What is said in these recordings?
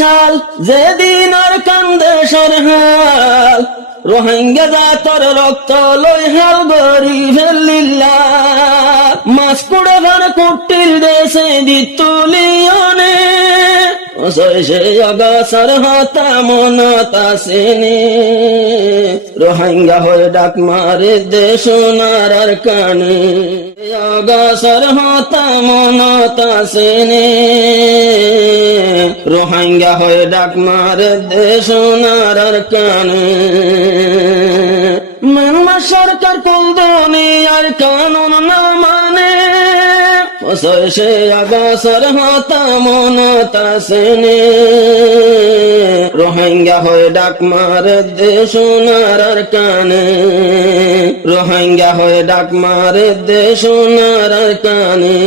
সাল যেদিন আর কান্দে সরহাল রোহিঙ্গা জাতর রক্ত লই হাল গরি ফেলিল্লাহ মাসকুড়ে ভার কুটিল দেশে দিতুলিয়নে সে অগাছার হতা মনতা সেনে রোহিঙ্গা হয়ে ডাক মারে দেশ নারার কানে অগাছার হতা মনতা সেনে রোহিঙ্গা হয়ে ডাক মারে দেশ নারার কানে মানমা সরকার কোন দুনিয়ার কানুন না মানে সে অগাছার হতা মনতা সেনে রোহিঙ্গা হয়ে ডাক মারে দেশ নারার কানে রোহিঙ্গা হয়ে ডাক মারে দেশ নারার কানে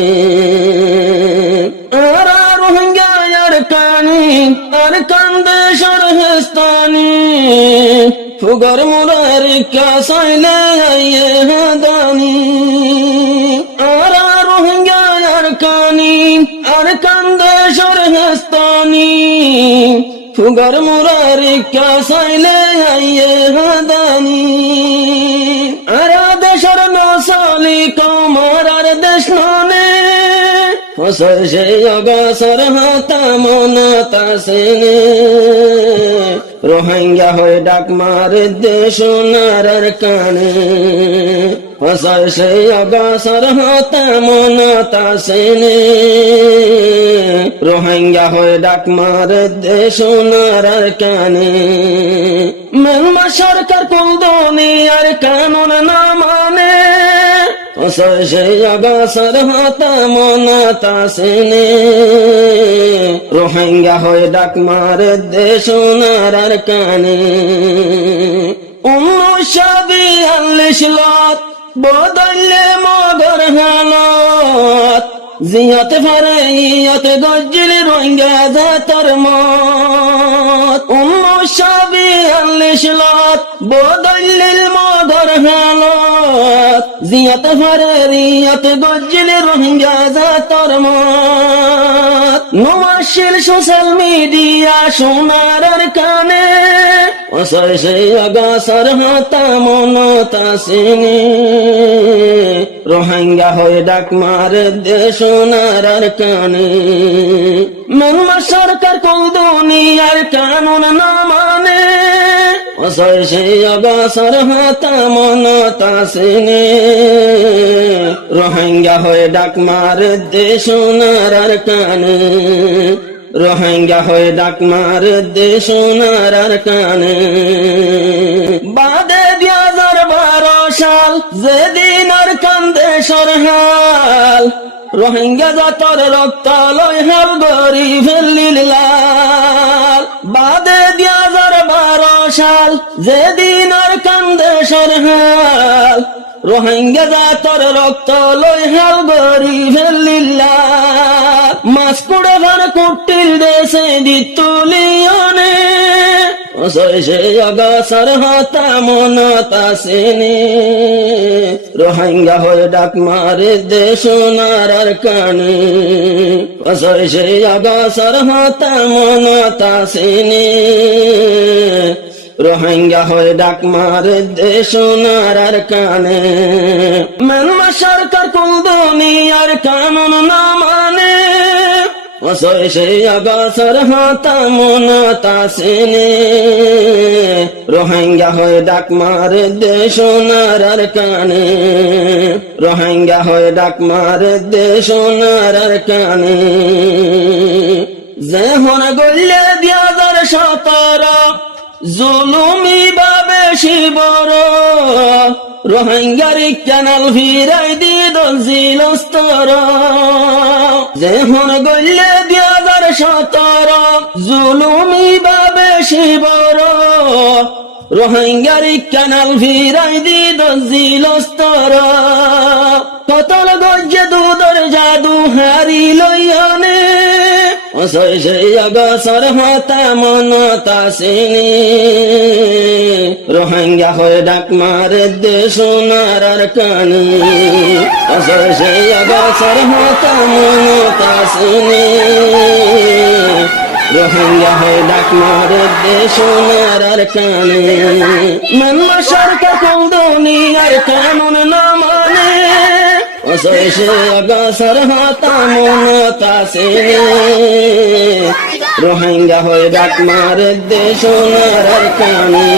আরা রোহিঙ্গা আর কানি আর কান্দে সরহেস্তানি ফুগর মুরার কাসাইলে আইয়ে হাদানি আরা রোহিঙ্গা আর কানি আর কান্দে সরহেস্তানি ফুগর মুরার কাসাইলে আইয়ে হাদানি আরা দেশর নসালি কমার আর দেশ ননে সে অগাছার হতা মনতা সেনে রোহিঙ্গা হয়ে ডাক মারে দেশ নারার কানে সে অগাছার হতা মনতা সেনে রোহিঙ্গা হয়ে ডাক মারে দেশ নারার কানে মেলমা সরকার কোন দুনিয়ার কানুন না মানে সে অগাছার হতা মনতা সেনে রোহিঙ্গা হয়ে ডাক মারে দেশ নারার কানে 1942 লত বদলে মগর হালত জিয়তে ফারে ইয়তে গজ্জিল রোহিঙ্গা জাতর মত 1942 লত বদলে মগর হালত জিয়তে ফারে ইয়তে গজ্জিল রোহিঙ্গা জাতর মত নমাশিল সোশ্যাল মিডিয়া সোনার কানে সে অগাছার হতা মনতা সেনে রোহিঙ্গা হয়ে ডাক মারে দেশ নারার কানে মানমা সরকার কোন দুনিয়ার কানুন না মানে সে অগাছার হতা মনতা সেনে রোহিঙ্গা হয়ে ডাক মারে দেশ নারার কানে রোহিঙ্গা হয়ে ডাক মারে দেশ নারার কানে বাদে 2012 সাল যেদিন আর কান্দে সরহাল রোহিঙ্গা জাতর রক্ত লই হাল গরি ফেলিল্লাহ বাদে 2012 সাল যেদিন আর কান্দে সরহাল রোহিঙ্গা জাতর রক্ত লই হাল গরি ফেলিল্লাহ মাসকুড়ে ভার কুটিল দেশে দিতুলিয়নে সে অগাছার হতা মনতা সেনে রোহিঙ্গা হয়ে ডাক মারে দেশ নারার কানে সে অগাছার হতা মনতা সেনে রোহিঙ্গা হয়ে ডাক মারে দেশ নারার কানে মানমা সরকার কোন দুনিয়ার কানুন না মানে সে অগাছার হতা মনতা সেনে রোহিঙ্গা হয়ে ডাক মারে দেশ নারার কানে রোহিঙ্গা হয়ে ডাক মারে দেশ নারার কানে যে হন গল্লে 2017 জুলুমি বাবে শিবর রোহিঙ্গার ক্যানাল ফিরাই দিয়ে দলজিল স্তর যেহন গল্লে 2017 জুলুমি বাবে শিবর রোহিঙ্গার ক্যানাল ফিরাই দিয়ে দলজিল স্তর কতল গজ্জে দুধর জাদু হারি লইয়ানে সে অগাছার হতা মনতা সেনে রোহিঙ্গা হয়ে ডাক মারে দেশ নারার কানে সে অগাছার হতা মনতা সেনে রোহিঙ্গা হয়ে ডাক মারে দেশ ওনার কানে মানমা সরকার কোন দুনিয়ার কানুন না মানে অসৈসে অগসর হাতা মনতা সেনে রোহিঙ্গা হয়ে ডাক মারে দেশ ওনার কানে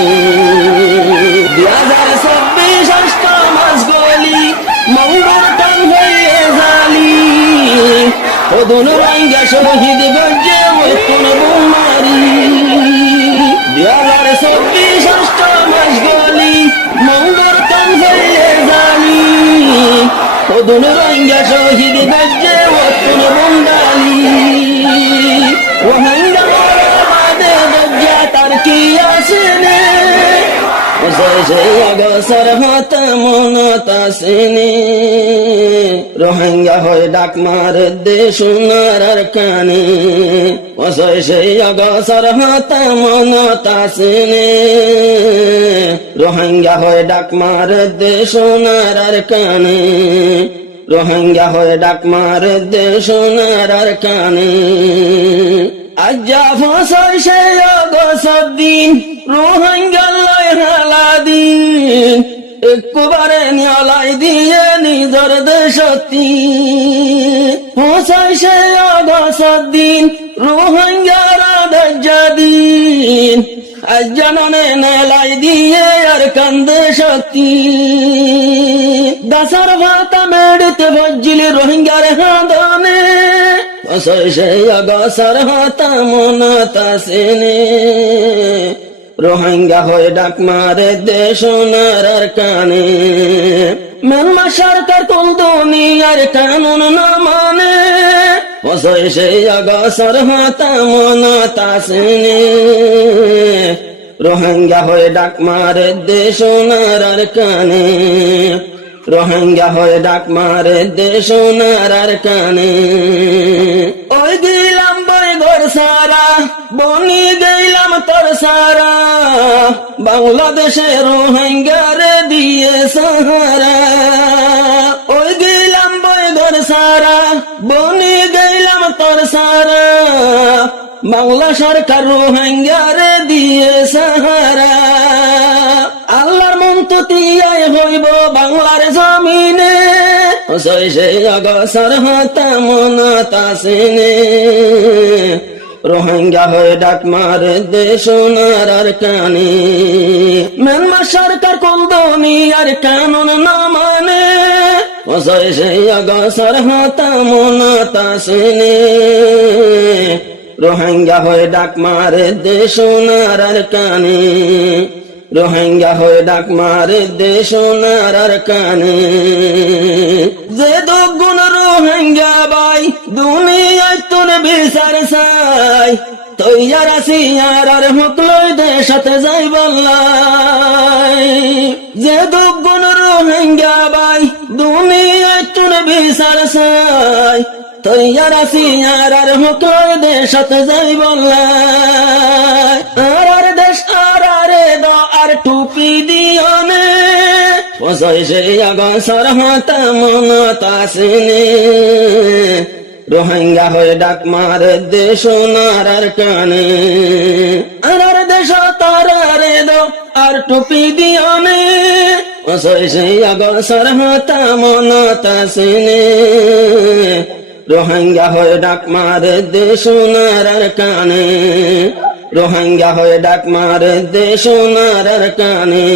2026 অষ্টমাস গলি মঙ্গল টান হয়ে জালি ওদন রোহিঙ্গা শহীদ গজ্জে ওইতুন বুমারি 2026 অষ্টমাস গলি মঙ্গল টান হয়ে জালি ওদন রোহিঙ্গা শহীদ গজ্জে ওইতুন বুন্দালি রোহিঙ্গা বাদে গজ্জা তার কি আসেনে অসৈসে অগসর হাতা মনতা সেনে রোহিঙ্গা হয়ে ডাক মারে দেশ ওনার কানে অসৈসে অগসর হাতা মনতা সেনে রোহিঙ্গা হয়ে ডাক মারে দেশ ওনার কানে রোহিঙ্গা হয়ে ডাক মারে দেশ ওনার কানে আজ্জা ফসই সে অগসর দিন রোহিঙ্গা লয় হালা দিন একবারে নিয়ালাই দিয়ে নিজর দেশতি ফসই সে অগসর দিন রোহিঙ্গার আদজ্জা দিন আজ্জা ননে নেলাই দিয়ে আর কান্দে সত্যি দাসার ভাতা মেড়িতে ভজ্জিলি রোহিঙ্গার হাঁদনে অসৈসে অগসর হাতা মনতা সেনে রোহিঙ্গা হয়ে ডাক মারে দেশ ওনার কানে মানমা সরকার কোন দুনিয়ার কানুন না মানে অসৈসে অগসর হাতা মনতা সেনে রোহিঙ্গা হয়ে ডাক মারে দেশ ওনার কানে রোহিঙ্গা হয়ে ডাক মারে দেশ ওনার কানে ওই গেলাম বই ঘর সারা বনি গেলাম তোর সারা বাংলাদেশে রোহিঙ্গারে দিয়ে সাহারা ওই গেলাম বই ঘর সারা বনি গেলাম তোর সারা বাংলা সরকার রোহিঙ্গারে দিয়ে সাহারা আল্লাহর মন্ততি আয় হইব বাংলার জমিনে অসৈসে অগসর হাতা মনতা সেনে রোহিঙ্গা হয়ে ডাক মারে দেশ ওনার কানে মানমা সরকার কোন দুনিয়ার কানুন না মানে অসৈসে অগসর হাতা মনতা সেনে রোহিঙ্গা হয়ে ডাক মারে দেশ ওনার কানে রোহিঙ্গা হয়ে ডাক মারে দেশ ওনার কানে যে দুগুণ রোহিঙ্গা বাই দুনিয়ায় তোর বিচার চাই তৈয়ার আছি আর হুকলই দেশতে যাই বললাই যে দুগুণ রোহিঙ্গা বাই দুনিয়ায় তোর বিচার চাই তৈয়ার আছি আর হুকলই দেশতে যাই বললাই আর দেশ আর টুপি দিওনে অসৈসে অগসর হাতা মনতা সেনে রোহিঙ্গা হয়ে ডাক মারে দেশ ওনার কানে আর দেশ তারারে দো আর টুপি দিওনে অসৈসে অগসর হাতা মনতা সেনে রোহিঙ্গা হয়ে ডাক মারে দেশ ওনার কানে রোহিঙ্গা হয়ে ডাক মারে দেশ ওনার কানে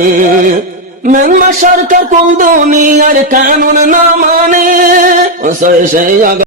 মানমা সরকার কোন দুনিয়ার কানুন না মানে অসৈসে